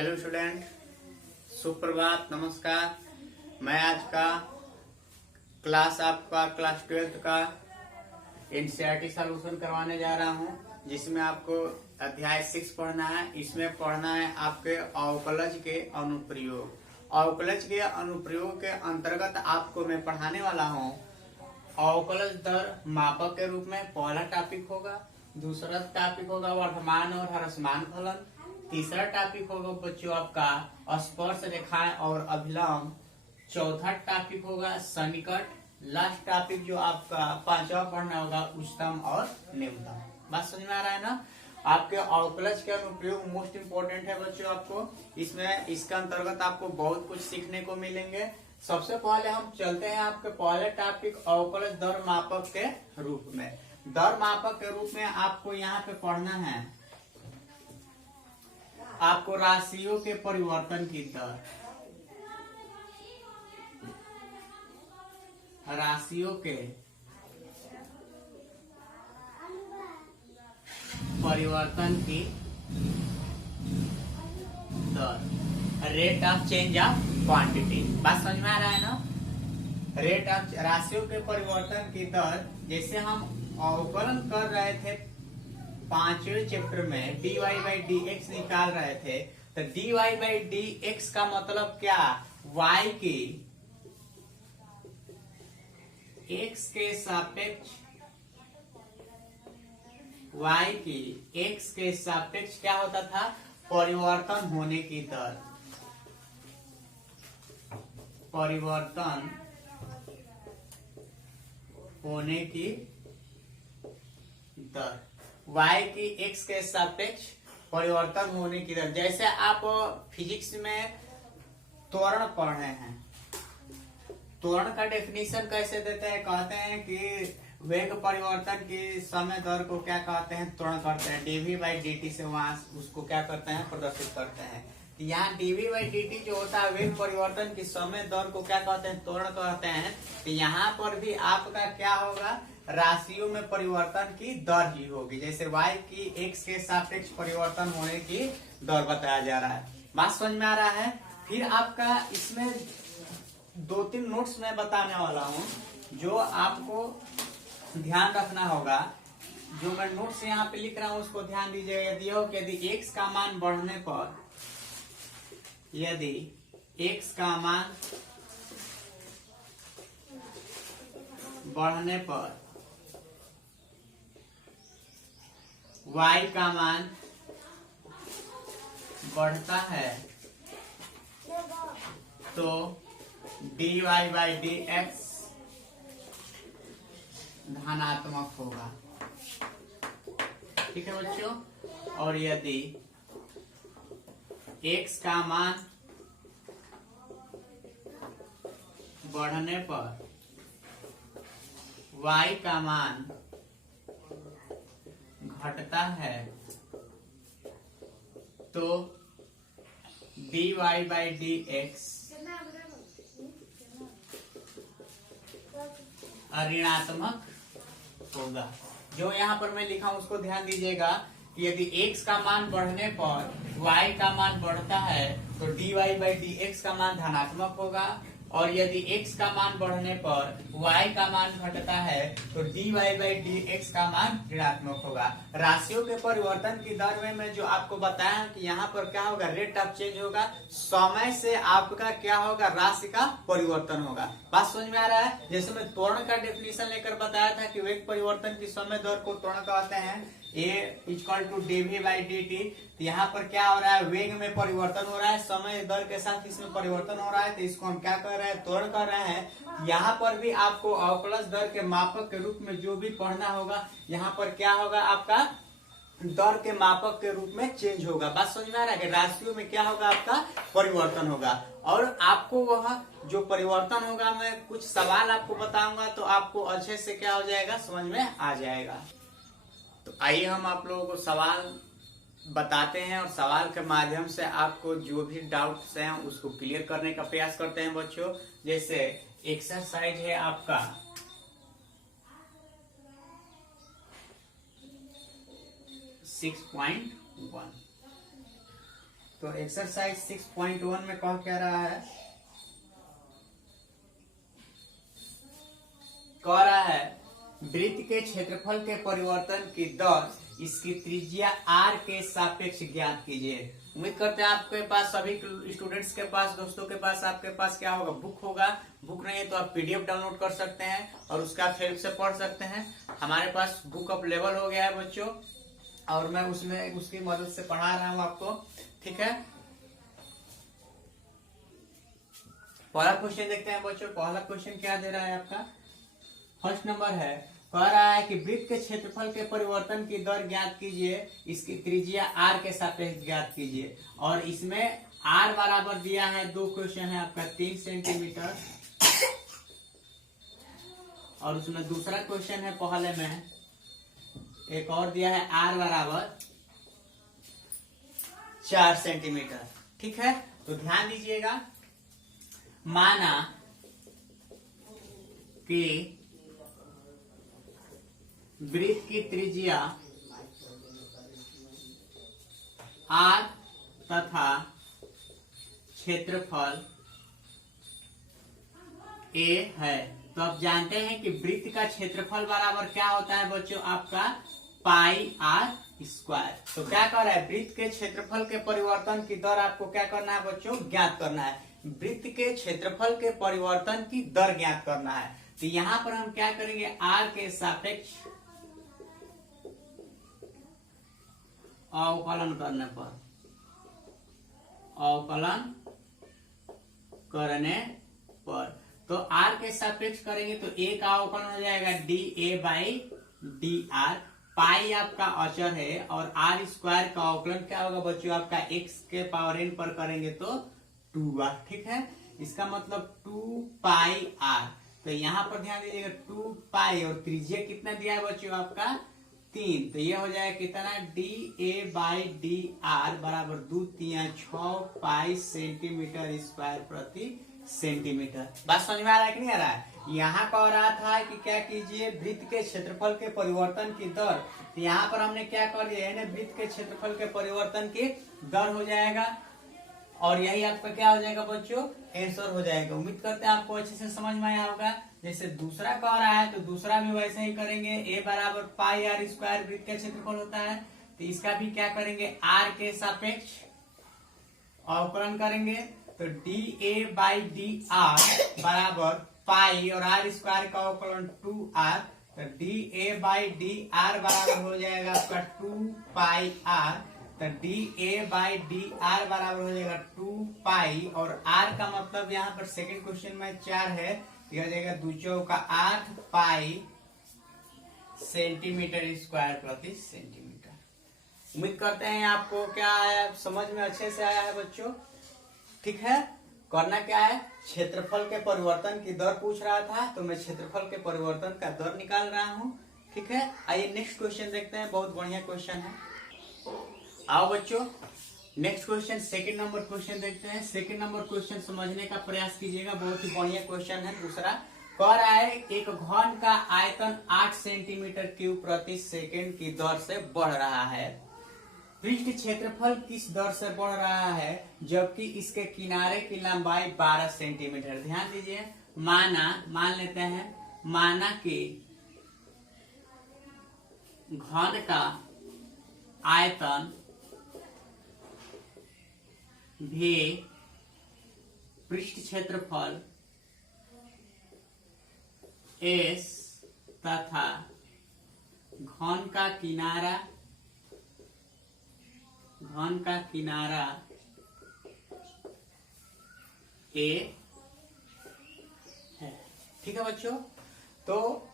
Hello student, सुप्रभात, नमस्कार। मैं आज का क्लास आपका क्लास 12th का एनसीईआरटी सॉल्यूशन करवाने जा रहा हूं, जिसमें आपको अध्याय 6 पढ़ना है। इसमें पढ़ना है आपके अवकलज के अनुप्रयोग। अवकलज के अनुप्रयोग के अंतर्गत आपको मैं पढ़ाने वाला हूं अवकलज दर मापक के रूप में। पहला टॉपिक होगा, दूसरा टॉपिक होगा वर्धमान और ह्रासमान फलन, तीसरा टॉपिक होगा बच्चों आपका स्पर्श रेखाएं और अभिलंब, चौथा टॉपिक होगा सन्निकट, लास्ट टॉपिक जो आपका पांचवा पढ़ना होगा उच्चतम और निम्नतम। बात समझ में आ रहा है ना। आपके अवकलज के अनुप्रयोग मोस्ट इंपोर्टेंट है बच्चों। आपको इसमें इसके अंतर्गत आपको बहुत कुछ सीखने को मिलेंगे। सबसे पहले हम चलते हैं आपके पहले टॉपिक अवकलज दर मापक के रूप में। दर मापक के रूप में आपको यहाँ पे पढ़ना है आपको राशियों के परिवर्तन की दर, राशियों के परिवर्तन की दर, rate of change of quantity. बात समझ में आ रहा है ना। रेट ऑफ राशियों के परिवर्तन की दर, जैसे हम अवकलन कर रहे थे पांचवें चैप्टर में dy बाई dx निकाल रहे थे, तो dy बाई dx का मतलब क्या, y की x के सापेक्ष, y की x के सापेक्ष क्या होता था, परिवर्तन होने की दर, परिवर्तन होने की दर, y की x के सापेक्ष परिवर्तन होने की दर। जैसे आप फिजिक्स में त्वरण पढ़ रहे हैं, त्वरण का डेफिनेशन कैसे देते हैं, कहते हैं कि वेग परिवर्तन की समय दर को क्या कहते हैं, त्वरण करते हैं। dv बाई dt से वहां उसको क्या करते हैं, प्रदर्शित करते हैं। यहाँ dv बाई dt जो होता है वेग परिवर्तन की समय दर को क्या कहते हैं, त्वरण कहते हैं। तो यहाँ पर भी आपका क्या होगा, राशियों में परिवर्तन की दर ही होगी। जैसे y की x के सापेक्ष परिवर्तन होने की दर बताया जा रहा है। बात समझ में आ रहा है। फिर आपका इसमें 2-3 नोट्स मैं बताने वाला हूँ जो आपको ध्यान रखना होगा। जो मैं नोट्स यहाँ पे लिख रहा हूँ उसको ध्यान दीजिएगा। यदि x का मान बढ़ने पर, यदि x का मान बढ़ने पर y का मान बढ़ता है तो dy बाई dx धनात्मक होगा। ठीक है बच्चों। और यदि x का मान बढ़ने पर y का मान घटता है तो dy बाई dx ऋणात्मक होगा। जो यहाँ पर मैं लिखा हूं उसको ध्यान दीजिएगा कि यदि x का मान बढ़ने पर y का मान बढ़ता है तो dy बाई dx का मान धनात्मक होगा। और यदि x का मान बढ़ने पर y का मान घटता है तो dy बाई dx का मान ऋणात्मक होगा। राशियों के परिवर्तन की दर में मैं जो आपको बताया कि यहाँ पर क्या होगा, रेट ऑफ चेंज होगा। समय से आपका क्या होगा, राशि का परिवर्तन होगा। बात समझ में आ रहा है। जैसे मैं त्वरण का डेफिनेशन लेकर बताया था कि वेग परिवर्तन की समय दर को त्वरण कहते हैं, a equal to dv by dt। तो यहाँ पर क्या हो रहा है, वेग में परिवर्तन हो रहा है, समय दर के साथ इसमें परिवर्तन हो रहा है, तो इसको हम क्या कर रहे हैं, त्वरण कर रहे हैं। यहाँ पर भी आपको अवकलज दर के मापक के रूप में जो भी पढ़ना होगा, यहाँ पर क्या होगा, आपका दर के मापक के रूप में चेंज होगा। बात समझ में आ रहा है कि राशियों में क्या होगा, आपका परिवर्तन होगा। और आपको वह जो परिवर्तन होगा, मैं कुछ सवाल आपको बताऊंगा तो आपको अच्छे से क्या हो जाएगा, समझ में आ जाएगा। तो आइए हम आप लोगों को सवाल बताते हैं और सवाल के माध्यम से आपको जो भी डाउट्स हैं उसको क्लियर करने का प्रयास करते हैं बच्चों। जैसे एक्सरसाइज है आपका 6.1। तो एक्सरसाइज 6.1 में कह क्या रहा है, कह रहा है वृत्त के क्षेत्रफल के परिवर्तन की दर इसकी त्रिज्या r के सापेक्ष ज्ञात कीजिए। उम्मीद करते हैं आपके पास, सभी स्टूडेंट्स के पास, दोस्तों के पास, आपके पास क्या होगा, बुक होगा। बुक नहीं है तो आप पीडीएफ डाउनलोड कर सकते हैं और उसका फिर से पढ़ सकते हैं। हमारे पास बुक अवेलेबल हो गया है बच्चों, और मैं उसमें उसकी मदद से पढ़ा रहा हूँ आपको, ठीक है। पहला क्वेश्चन देखते हैं बच्चों। पहला क्वेश्चन क्या दे रहा है आपका, फर्स्ट नंबर है, कह रहा है कि वृत्त के क्षेत्रफल के परिवर्तन की दर ज्ञात कीजिए, इसकी त्रिज्या r के सापेक्ष ज्ञात कीजिए। और इसमें r बराबर दिया है, दो क्वेश्चन है आपका 3 सेंटीमीटर, और उसमें दूसरा क्वेश्चन है पहले में एक और दिया है r बराबर 4 सेंटीमीटर, ठीक है। तो ध्यान दीजिएगा, माना कि वृत्त की त्रिज्या r तथा क्षेत्रफल a है। तो आप जानते हैं कि वृत्त का क्षेत्रफल बराबर क्या होता है बच्चों, आपका पाई r स्क्वायर। तो क्या कर रहा है, वृत्त के क्षेत्रफल के परिवर्तन की दर आपको क्या करना है बच्चों, ज्ञात करना है। वृत्त के क्षेत्रफल के परिवर्तन की दर ज्ञात करना है। तो यहाँ पर हम क्या करेंगे, r के सापेक्ष अवकलन करने पर, अवकलन करने पर, तो r के सापेक्ष करेंगे तो a का अवकलन हो जाएगा dA/dr। पाई आपका अचर है और r स्क्वायर का अवकलन क्या होगा बच्चों, आपका x के पावर n पर करेंगे तो 2r, ठीक है। इसका मतलब 2 पाई r। तो यहाँ पर ध्यान दीजिएगा 2 पाई और त्रिज्या कितना दिया है बच्चों, आपका 3। तो ये हो जाएगा कितना, dA/dr बराबर 2 3 6 पाई सेंटीमीटर स्क्वायर प्रति सेंटीमीटर। बात समझ में आ रहा है कि नहीं आ रहा है। यहाँ कह रहा था कि क्या कीजिए, वृत्त के क्षेत्रफल के परिवर्तन की दर। तो यहाँ पर हमने क्या कर दिया है, वृत्त के क्षेत्रफल के परिवर्तन की दर हो जाएगा, और यही आपका क्या हो जाएगा बच्चों, आंसर हो जाएगा। उम्मीद करते हैं आपको अच्छे से समझ में आया होगा। जैसे दूसरा कह रहा है तो दूसरा भी वैसे ही करेंगे, a बराबर पाई r स्क्वायर वृत्त का क्षेत्रफल होता है। तो इसका भी क्या करेंगे, r के सापेक्ष अवकलन करेंगे। तो dA/dr बराबर पाई और r स्क्वायर का अवकलन 2r। तो dA/dr बराबर हो जाएगा आपका 2 पाई r। तो dA/dr बराबर हो जाएगा 2 पाई, और r का मतलब यहाँ पर सेकंड क्वेश्चन में 4 है, यह हो जाएगा 2 चौका 8 पाई सेंटीमीटर स्क्वायर प्रति सेंटीमीटर। उम्मीद करते हैं आपको क्या आया, समझ में अच्छे से आया है बच्चों, ठीक है। करना क्या है, क्षेत्रफल के परिवर्तन की दर पूछ रहा था, तो मैं क्षेत्रफल के परिवर्तन का दर निकाल रहा हूँ, ठीक है। आइए नेक्स्ट क्वेश्चन देखते हैं, बहुत बढ़िया क्वेश्चन है। आओ बच्चों, next question, second number question देखते हैं। सेकंड नंबर क्वेश्चन समझने का प्रयास कीजिएगा, बहुत ही बढ़िया क्वेश्चन है। दूसरा कह रहा है, एक घन का आयतन 8 सेंटीमीटर क्यूब प्रति सेकंड की दर से बढ़ रहा है। पृष्ठ क्षेत्रफल किस दर से बढ़ रहा है, जबकि इसके किनारे की लंबाई 12 सेंटीमीटर। ध्यान दीजिए, मान लेते हैं, माना कि घन का आयतन भी पृष्ठ क्षेत्रफल S तथा घन का किनारा A है, ठीक है बच्चों। तो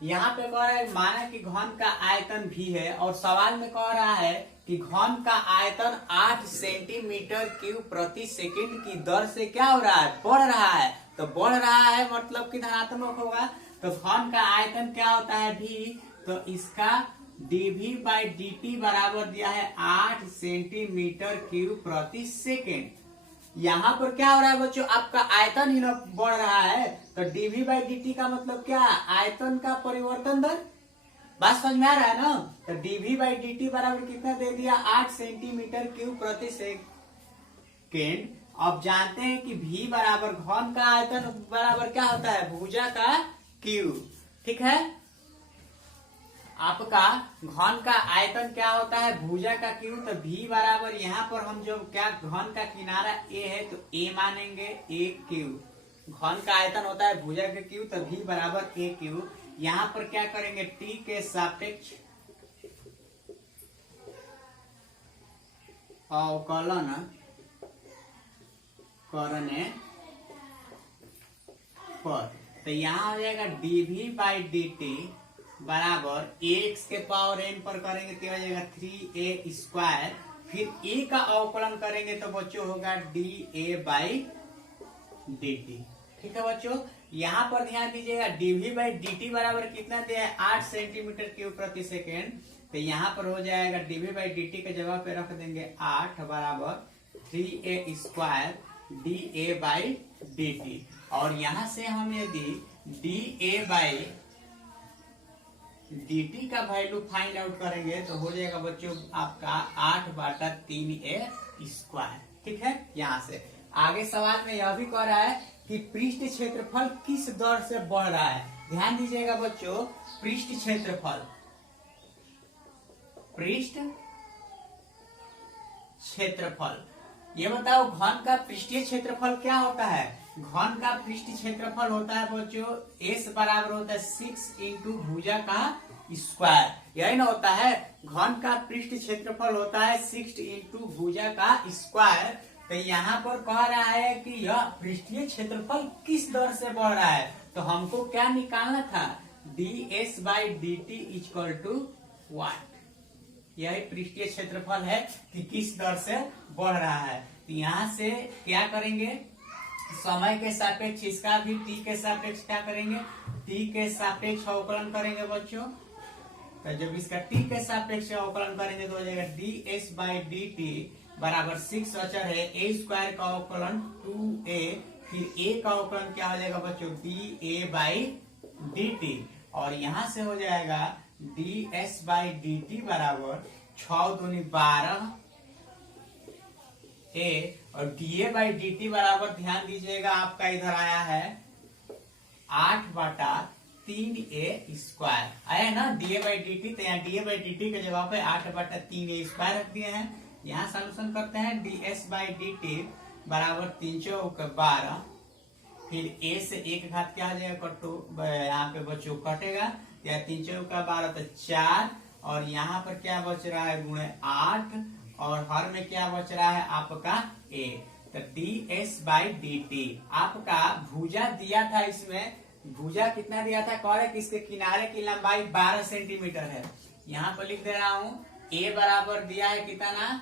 यहाँ पे कह रहा है, माना कि घन का आयतन भी है, और सवाल में कह रहा है कि घन का आयतन 8 सेंटीमीटर क्यूब प्रति सेकंड की दर से क्या हो रहा है, बढ़ रहा है। तो बढ़ रहा है मतलब कि धनात्मक होगा। तो घन का आयतन क्या होता है, भी, तो इसका dV/dt बराबर दिया है 8 सेंटीमीटर क्यूब प्रति सेकंड। यहाँ पर क्या हो रहा है बच्चों, आपका आयतन ही बढ़ रहा है। तो dV/dt का मतलब क्या, आयतन का परिवर्तन दर। बात समझ में आ रहा है ना। तो dv बाई dt बराबर कितना दे दिया 8 सेंटीमीटर क्यूब प्रति सेकेंड। अब जानते हैं कि v बराबर घन का आयतन बराबर क्या होता है भुजा का क्यूब। ठीक है, आपका घन का आयतन क्या होता है भुजा का क्यूब। तो v बराबर यहाँ पर हम जो क्या घन का किनारा a है तो a मानेंगे a क्यूब। घन का आयतन होता है भुजा का क्यूब तो v बराबर a क्यूब। यहाँ पर क्या करेंगे t के सापेक्ष अवकलन करने पर तो यहाँ हो जाएगा dv बाई dt बराबर x के पावर n पर करेंगे तो हो जाएगा 3a स्क्वायर। फिर a का अवकलन करेंगे तो बच्चों होगा da बाई dt। ठीक है बच्चों, यहाँ पर ध्यान दीजिएगा dv बाई dt बराबर कितना दिया है 8 सेंटीमीटर क्यूब प्रति सेकेंड। तो यहाँ पर हो जाएगा dv बाई dt के जगह पे रख देंगे 8 बराबर 3a square da by dt। और यहाँ से हम यदि da बाई dt का वैल्यू फाइंड आउट करेंगे तो हो जाएगा बच्चों आपका 8/3a स्क्वायर। ठीक है, यहाँ से आगे सवाल में यह भी कह रहा है कि पृष्ठ क्षेत्रफल किस दर से बढ़ रहा है। ध्यान दीजिएगा बच्चों, पृष्ठ क्षेत्रफल ये बताओ घन का पृष्ठीय क्षेत्रफल क्या होता है। घन का पृष्ठ क्षेत्रफल होता है बच्चों s बराबर होता है 6 इंटू भुजा का स्क्वायर। यही ना होता है, घन का पृष्ठ क्षेत्रफल होता है 6 इंटू भुजा का स्क्वायर। तो यहाँ पर कह रहा है कि यह पृष्ठीय क्षेत्रफल किस दर से बढ़ रहा है। तो हमको क्या निकालना था ds by D T equal to what. यही पृष्ठीय क्षेत्रफल है कि किस दर से बढ़ रहा है। तो यहाँ से क्या करेंगे समय के सापेक्ष इसका भी t के सापेक्ष क्या करेंगे t के सापेक्ष अवकलन करेंगे बच्चों। तो जब इसका t के सापेक्ष अवकलन करेंगे तो हो जाएगा ds बाई डी टी बराबर 6 अचर है a स्क्वायर का अवकलन 2a फिर a का अवकलन क्या हो जाएगा बच्चों da बाई डी टी। और यहाँ से हो जाएगा ds बाई डी टी बराबर 6 दूनी 12 a और da बाई डी टी बराबर ध्यान दीजिएगा आपका इधर आया है 8/3a स्क्वायर आया है ना da बाई डी टी। तो यहाँ da बाई डी टी के जगह पे 8/3a स्क्वायर रख दिए हैं। यहाँ सॉल्यूशन करते हैं ds बाई डी टी बराबर 3 चौक 12 फिर a से एक घात क्या हो जाएगा कटो यहाँ पे बच्चों कटेगा या 3 चौक 12 तो 4 और यहाँ पर क्या बच रहा है गुणे 8 और हर में क्या बच रहा है आपका a। तो ds बाई डी टी आपका भुजा दिया था, इसमें भुजा कितना दिया था कह रहे कि इसके किनारे की लंबाई 12 सेंटीमीटर है। यहाँ पर लिख दे रहा हूँ a बराबर दिया है कितना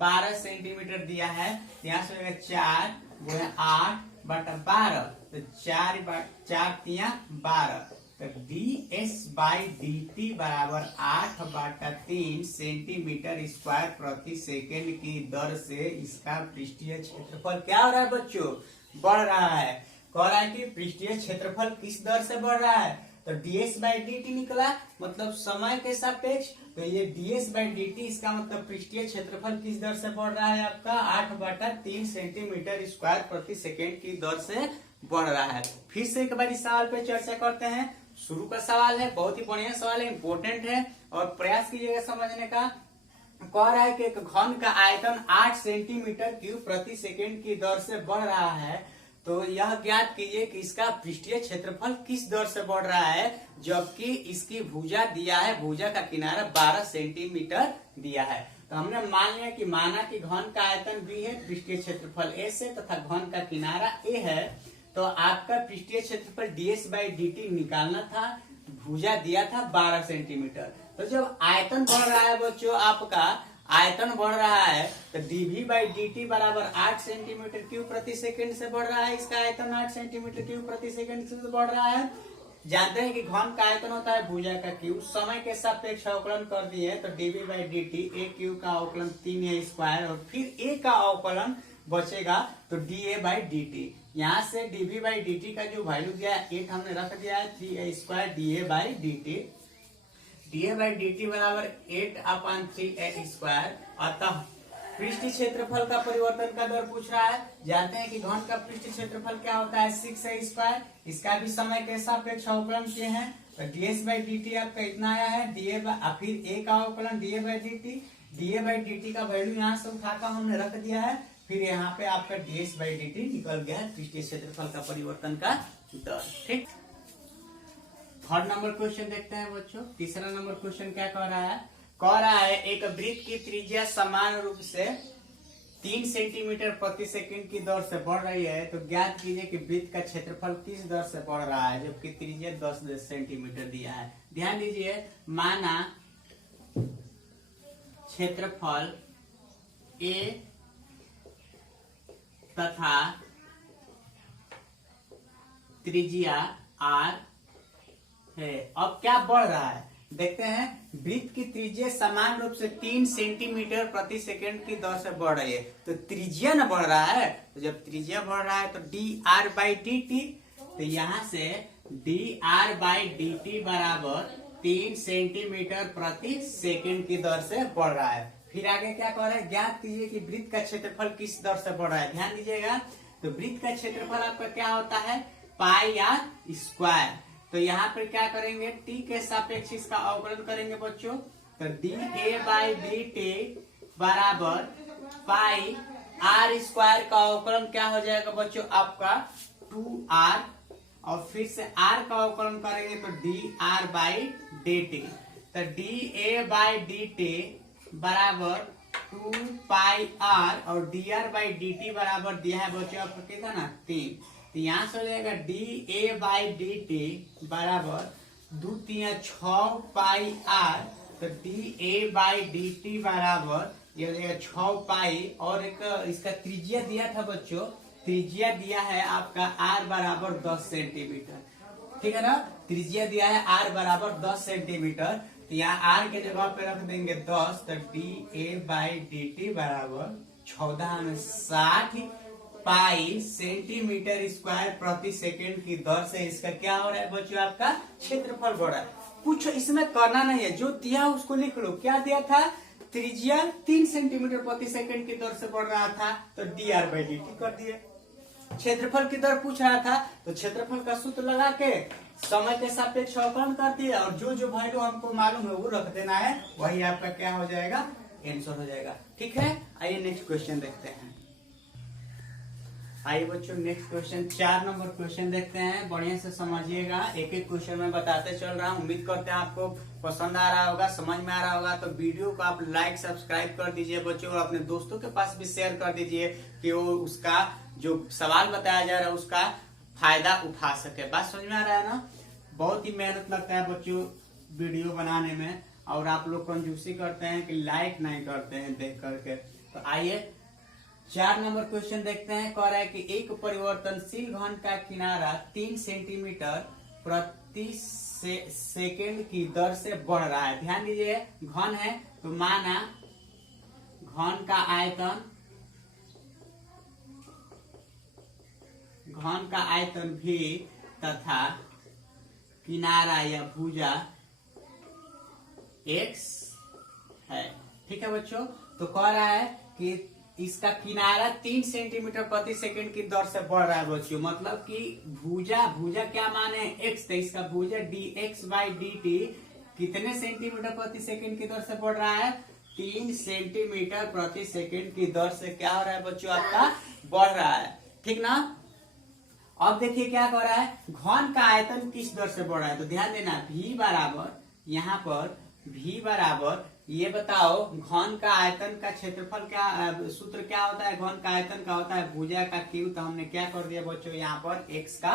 12 सेंटीमीटर दिया है। यहाँ से 4 गुणे 8/12 तो 4 तिया 12 तो ds बाई डी टी बराबर 8/3 सेंटीमीटर स्क्वायर प्रति सेकेंड की दर से इसका पृष्ठीय क्षेत्रफल क्या हो रहा है बच्चों बढ़ रहा है। कह रहा है कि पृष्ठीय क्षेत्रफल किस दर से बढ़ रहा है। तो ds बाई डी टी निकला मतलब समय के सापेक्ष। तो ये ds बाई डी टी इसका मतलब पृष्ठीय क्षेत्रफल किस दर से बढ़ रहा है आपका 8/3 सेंटीमीटर स्क्वायर प्रति सेकेंड की दर से बढ़ रहा है। फिर से एक बार इस सवाल पे चर्चा करते हैं। शुरू का सवाल है, बहुत ही बढ़िया सवाल है, इंपोर्टेंट है और प्रयास कीजिएगा समझने का। कह रहा है कि एक घन का आयतन 8 सेंटीमीटर क्यूब प्रति सेकेंड की दर से बढ़ रहा है। तो यह ज्ञात कीजिए कि इसका पृष्ठीय क्षेत्रफल किस दर से बढ़ रहा है जबकि इसकी भुजा दिया है, भुजा का किनारा 12 सेंटीमीटर दिया है। तो हमने मान लिया कि माना कि घन का आयतन b है, पृष्ठीय क्षेत्रफल a से तथा घन का किनारा a है। तो आपका पृष्ठीय क्षेत्रफल ds बाई डी टी निकालना था, भुजा दिया था 12 सेंटीमीटर। तो जब आयतन बढ़ रहा है बच्चों आपका आयतन बढ़ रहा है तो dv बाई डी टी बराबर 8 सेंटीमीटर क्यूब प्रति सेकंड से बढ़ रहा है। इसका आयतन 8 सेंटीमीटर क्यूब प्रति सेकंड से बढ़ रहा है। जानते हैं कि घन का आयतन होता है भुजा का क्यूब। समय के सापेक्ष अवकलन कर दिए तो dv by D T a cube का अवकलन 3a स्क्वायर और फिर a का अवकलन बचेगा तो da बाई डी टी। यहाँ से dv बाई डी टी का जो वैल्यू दिया है 8 हमने रख दिया है 3a square da by D T. DA by D T बराबर 8/3 अतः पृष्ठ क्षेत्रफल का परिवर्तन का दर पूछ रहा है। जानते हैं कि घन का पृष्ठ क्षेत्रफल क्या होता है 6a²। इसका भी समय के सापेक्ष अवकलन किए हैं तो ds बाई डी टी आपका इतना आया है डीए फिर a का अवकलन डीए बाई डी टी का वैल्यू यहाँ से उठाकर हमने रख दिया है। फिर यहाँ पे आपका ds बाई डी टी निकल गया है पृष्ठीय क्षेत्रफल का परिवर्तन का दर। ठीक, थर्ड नंबर क्वेश्चन देखते हैं बच्चों। तीसरा नंबर क्वेश्चन क्या कह रहा है एक वृत्त की त्रिज्या समान रूप से 3 सेंटीमीटर प्रति सेकंड की दर से बढ़ रही है तो ज्ञात कीजिए कि वृत्त का क्षेत्रफल किस दर से बढ़ रहा है जबकि त्रिज्या 10 सेंटीमीटर दिया है। ध्यान दीजिए, माना क्षेत्रफल a तथा त्रिज्या r है। अब क्या बढ़ रहा है देखते हैं। वृत्त की त्रिज्या समान रूप से 3 सेंटीमीटर प्रति सेकंड की दर से बढ़ रही है तो त्रिज्या न बढ़ रहा है। तो जब त्रिज्या बढ़ रहा है तो dr बाई डी टी, तो यहाँ से dr बाई डी टी बराबर 3 सेंटीमीटर प्रति सेकंड की दर से बढ़ रहा है। फिर आगे क्या कह रहा है, ज्ञात कीजिए कि वृत्त का क्षेत्रफल किस दर से बढ़ रहा है। ध्यान दीजिएगा, तो वृत्त का क्षेत्रफल आपका क्या होता है पाई आर स्क्वायर। तो यहाँ पर क्या करेंगे, टी के सापेक्ष इसका अवकलन करेंगे बच्चों। तो D A by D T बराबर पाई आर स्क्वायर का अवकलन क्या हो जाएगा बच्चों आपका 2r, और फिर से r का अवकलन करेंगे तो D R by D T. तो D A by D T बराबर 2 पाई r और D R by D T बराबर दिया है बच्चों आपको कितना ना 3। तो यहाँ से हो जाएगा D A by D T बराबर 2 3 6 पाई आर। तो D A by D T बराबर ये हो जाएगा 6 पाई, और एक इसका त्रिज्या दिया था बच्चों, त्रिज्या दिया है आपका आर बराबर 10 सेंटीमीटर। ठीक है ना, त्रिज्या दिया है आर बराबर 10 सेंटीमीटर। तो यहाँ आर के जगह पे रख देंगे 10। तो D A by D T बराबर 14 में 60 पाई सेंटीमीटर स्क्वायर प्रति सेकंड की दर से इसका क्या हो रहा है बच्चों आपका क्षेत्रफल बढ़ रहा है। कुछ इसमें करना नहीं है, जो दिया उसको लिख लो। क्या दिया था, त्रिज्या 3 सेंटीमीटर प्रति सेकंड की दर से बढ़ रहा था तो D R by D T कर दिए। क्षेत्रफल की दर पूछ रहा था तो क्षेत्रफल का सूत्र लगा के समय के सापेक्ष अवकलन कर दिया, और जो जो वैल्यू हमको मालूम है वो रख देना है, वही आपका क्या हो जाएगा आंसर हो जाएगा। ठीक है, आइए नेक्स्ट क्वेश्चन देखते हैं। आइए बच्चों नेक्स्ट क्वेश्चन 4 नंबर क्वेश्चन देखते हैं। बढ़िया से समझिएगा, एक एक क्वेश्चन में बताते चल रहा हूँ। उम्मीद करते हैं आपको पसंद आ रहा होगा, समझ में आ रहा होगा। तो वीडियो को आप लाइक सब्सक्राइब कर दीजिए बच्चों, और अपने दोस्तों के पास भी शेयर कर दीजिए कि वो उसका जो सवाल बताया जा रहा है उसका फायदा उठा सके। बात समझ में आ रहा है ना। बहुत ही मेहनत लगता है बच्चों वीडियो बनाने में, और आप लोग कंजूसी करते हैं कि लाइक नहीं करते हैं देख करके। तो आइए 4 नंबर क्वेश्चन देखते हैं। कह रहा है कि एक परिवर्तनशील घन का किनारा 3 सेंटीमीटर प्रति सेकेंड की दर से बढ़ रहा है। ध्यान दीजिए, घन है तो माना घन का आयतन भी तथा किनारा या भुजा x है। ठीक है बच्चों, तो कह रहा है कि इसका किनारा 3 सेंटीमीटर प्रति सेकंड की दर से बढ़ रहा है बच्चों। मतलब कि भुजा क्या माने x, तो इसका भुजा dx बाई डी टी कितने सेंटीमीटर प्रति सेकंड की दर से बढ़ रहा है 3 सेंटीमीटर प्रति सेकंड की दर से क्या हो रहा है बच्चों आपका बढ़ रहा है। ठीक ना। अब देखिए क्या कर रहा है, घन का आयतन किस दर से बढ़ रहा है। तो ध्यान देना, v बराबर यहाँ पर v बराबर ये बताओ घन का आयतन का क्षेत्रफल क्या सूत्र क्या होता है, घन का आयतन का होता है भुजा का क्यू। तो हमने क्या कर दिया बच्चों यहाँ पर x का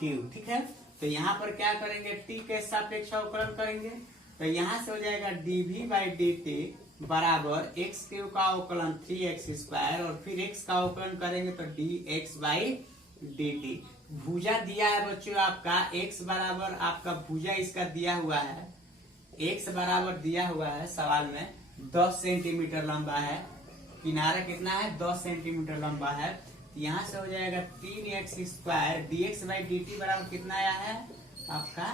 क्यू। ठीक है, तो यहाँ पर क्या करेंगे t के सापेक्ष अवकलन करेंगे। तो यहाँ से हो जाएगा dv बाई डी टी बराबर x क्यू का अवकलन 3x स्क्वायर, और फिर x का अवकलन करेंगे तो dx बाई डी टी। भुजा दिया है बच्चों आपका x बराबर, आपका भुजा इसका दिया हुआ है, x बराबर दिया हुआ है सवाल में 10 सेंटीमीटर लंबा है, किनारा कितना है 10 सेंटीमीटर लंबा है। यहाँ से हो जाएगा 3x square, dx by D T बराबर कितना आया है आपका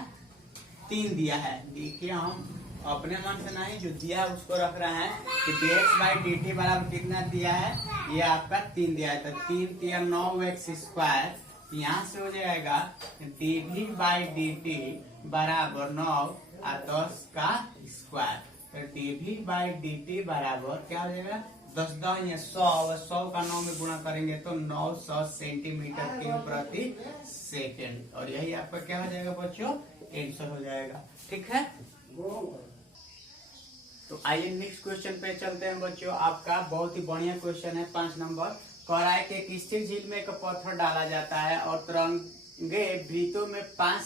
3 दिया है। देखिए हम अपने मन से नहीं, जो दिया है उसको रख रहे हैं कि dx बाई dt बराबर कितना दिया है, ये आपका 3 दिया है, तो 3 तिया 9x स्क्वायर, यहाँ से हो जाएगा dv बाई dt बराबर 9 और 10 का स्क्वायर, तो dv बाई dt बराबर क्या हो जाएगा 10 10 या 100 का 9 में गुणा करेंगे तो 900 सेंटीमीटर क्यूब प्रति सेकेंड, और यही आपका क्या हो जाएगा बच्चों, आंसर हो जाएगा। ठीक है, तो आइए नेक्स्ट क्वेश्चन पे चलते हैं बच्चों। आपका बहुत ही बढ़िया क्वेश्चन है, 5 नंबर। कह रहा है कि एक स्थिर झील में एक पत्थर डाला जाता है और तरंगे वृत्तों में 5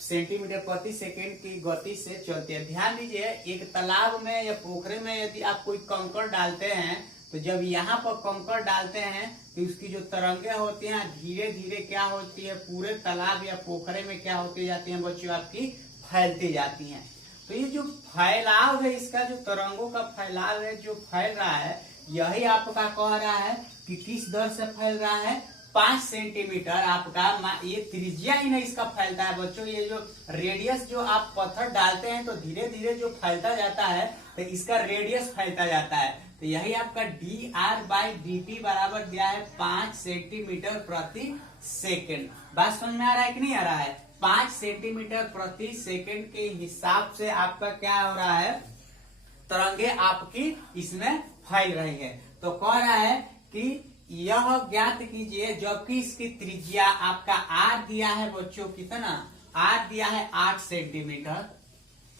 सेंटीमीटर प्रति सेकंड की गति से चलती है। ध्यान दीजिए, एक तालाब में या पोखरे में यदि आप कोई कंकड़ डालते हैं, तो जब यहाँ पर कंकड़ डालते हैं तो उसकी जो तरंगे होती हैं धीरे धीरे क्या होती है, पूरे तालाब या पोखरे में क्या होती जाती हैं बच्चों, आपकी फैलती जाती हैं। तो ये जो फैलाव है, इसका जो तरंगों का फैलाव है जो फैल रहा है, यही आपका कह रहा है कि किस दर से फैल रहा है, 5 सेंटीमीटर। आपका ये त्रिज्या ही नहीं इसका फैलता है बच्चों, ये जो रेडियस जो आप पत्थर डालते हैं तो धीरे धीरे जो फैलता जाता है तो इसका रेडियस फैलता जाता है। तो यही आपका dr बाई dt बराबर दिया है 5 सेंटीमीटर प्रति सेकेंड। बात समझ में आ रहा है कि नहीं आ रहा है? 5 सेंटीमीटर प्रति सेकेंड के हिसाब से आपका क्या हो रहा है, तरंगे आपकी इसमें फैल रही है। तो कह रहा है कि यह ज्ञात कीजिए, जबकि इसकी त्रिज्या आपका r दिया है बच्चों, कितना r दिया है 8 सेंटीमीटर,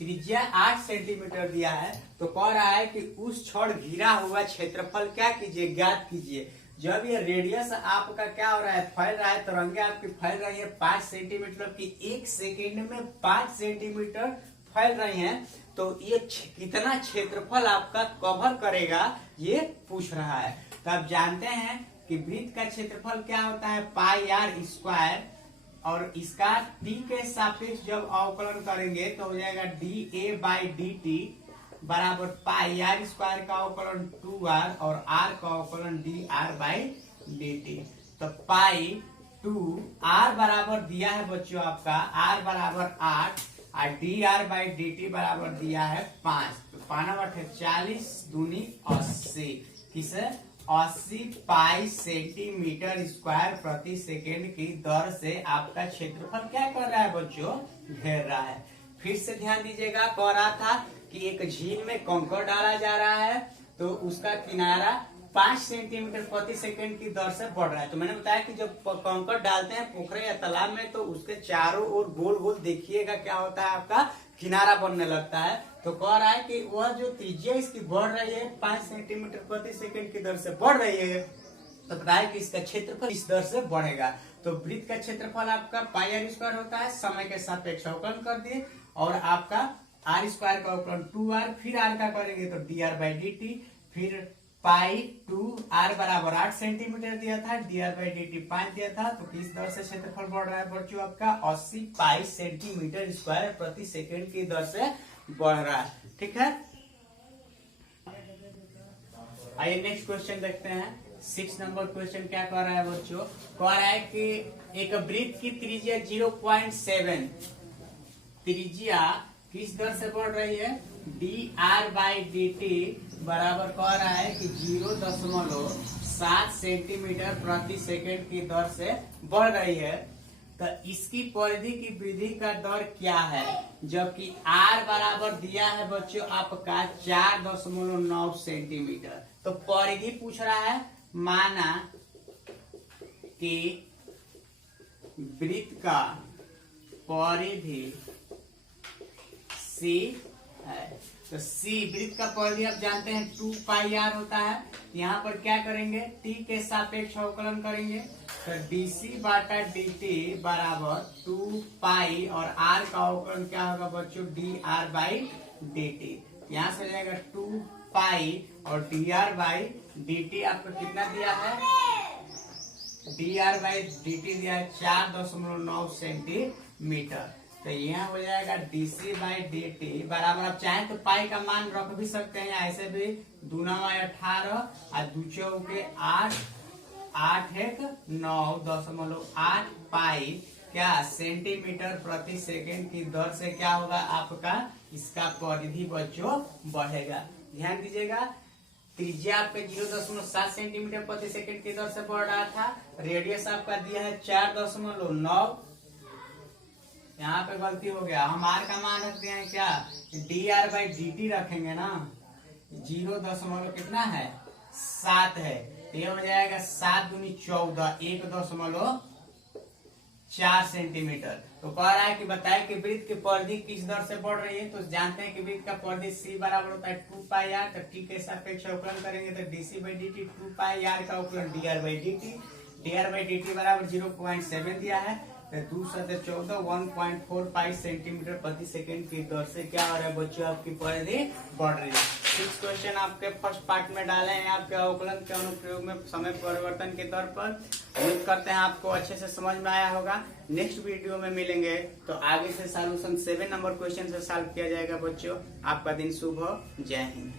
त्रिज्या 8 सेंटीमीटर दिया है। तो कह रहा है कि उस क्षण घिरा हुआ क्षेत्रफल क्या कीजिए, ज्ञात कीजिए। जब ये रेडियस आपका क्या हो रहा है, फैल रहा है, तरंगे आपकी फैल रही है 5 सेंटीमीटर की, 1 सेकेंड में 5 सेंटीमीटर फैल रही हैं, तो ये कितना क्षेत्रफल आपका कवर करेगा ये पूछ रहा है। तो आप जानते हैं कि वृत्त का क्षेत्रफल क्या होता है, पाई आर स्क्वायर, और इसका t के सापेक्ष जब अवकलन करेंगे तो हो जाएगा dA बाई dt बराबर पाई आर स्क्वायर का अवकलन 2r और r का अवकलन dr बाई dt। तो पाई 2r बराबर दिया है बच्चों आपका, r बराबर 8 और dr बाई dt बराबर दिया है 5। तो 5 40 दूनी 80, किसे 80 पाई सेंटीमीटर स्क्वायर प्रति सेकेंड की दर से आपका क्षेत्रफल क्या कर रहा है बच्चों, घेर रहा है। फिर से ध्यान दीजिएगा, कह रहा था कि एक झील में कंकड़ डाला जा रहा है तो उसका किनारा 5 सेंटीमीटर प्रति सेकेंड की दर से बढ़ रहा है। तो मैंने बताया कि जब कंकड़ डालते हैं पोखरे या तालाब में तो उसके चारों ओर गोल गोल देखिएगा क्या होता है, आपका किनारा बनने लगता है। तो कह रहा है कि वह जो त्रिज्या इसकी बढ़ रही है 5 सेंटीमीटर प्रति सेकेंड की दर से बढ़ रही है, तो बताया कि इसका क्षेत्रफल इस दर से बढ़ेगा। तो वृत्त का क्षेत्रफल आपका पाई आर स्क्वायर होता है, समय के सापेक्ष अवकलन कर दिए, और आपका आर स्क्वायर का अवकलन 2r, फिर r का करेंगे तो dr बाई dt, फिर पाई 2r बराबर 8 सेंटीमीटर दिया था, dr बाई dt 5 दिया था। तो किस दर से क्षेत्रफल बढ़ रहा है बच्चों, आपका 80 पाई सेंटीमीटर स्क्वायर प्रति सेकेंड की दर से बढ़ रहा है। ठीक है, आइए नेक्स्ट क्वेश्चन देखते हैं। 6 नंबर क्वेश्चन क्या कह रहा है बच्चों, कह रहा है कि एक वृत्त की त्रिज्या 0.7, त्रिज्या किस दर से बढ़ रही है, dr बाई dt बराबर कह रहा है कि 0.7 सेंटीमीटर प्रति सेकेंड की दर से बढ़ रही है। तो इसकी परिधि की वृद्धि का दर क्या है, जबकि r बराबर दिया है बच्चों आपका 4.9 सेंटीमीटर। तो परिधि पूछ रहा है, माना कि वृत्त का परिधि c है, तो c वृत्त का परिधि आप जानते हैं 2 पाई r होता है। यहाँ पर क्या करेंगे, t के सापेक्ष अवकलन करेंगे, तो dc बाटा dt बराबर 2 पाई और r का अवकलन क्या होगा बच्चों, dr बाई dt। यहाँ से हो जाएगा 2 पाई और dr बाई dt आपको कितना दिया है, dr बाई dt दिया है 4.9 सेंटीमीटर। तो यहाँ हो जाएगा dc बाई dt बराबर, आप चाहें तो पाई का मान रख भी सकते हैं, ऐसे भी 2 9 18 और 2 चौके 8 8 1 9.8 पाई क्या सेंटीमीटर प्रति सेकंड की दर से क्या होगा आपका इसका परिधि बच्चों बढ़ेगा। ध्यान दीजिएगा, त्रिज्या आपका 0.7 सेंटीमीटर प्रति सेकंड की दर से बढ़ रहा था, रेडियस आपका दिया है 4.9। यहाँ पे गलती हो गया, हम आर का मान रखते हैं क्या dr/dt रखेंगे ना, 0 कितना है 7 है, तो ये हो जाएगा 7 दूनी 14, 1.4 सेंटीमीटर। तो कह रहा है कि बताए कि वृत्त की परिधि किस दर से बढ़ रही है, तो जानते हैं कि वृत्त का परिधि c बराबर होता है 2πr, तो t के सापेक्ष अवकलन करेंगे तो dc/dt 2πr का अवकलन dr/dt, dr/dt बराबर 0.7 दिया है, तो 2×14 1.45 सेंटीमीटर प्रति सेकंड की दर से क्या हो रहा है बच्चों आपकी परिधि बढ़ रही है। 6 क्वेश्चन आपके फर्स्ट पार्ट में डाले हैं आपके अवकलन के अनुप्रयोग में समय परिवर्तन के दर पर। उम्मीद करते हैं आपको अच्छे से समझ में आया होगा। नेक्स्ट वीडियो में मिलेंगे तो आगे से सॉल्यूशन 7 नंबर क्वेश्चन से सॉल्व किया जाएगा बच्चों। आपका दिन शुभ हो, जय हिंद।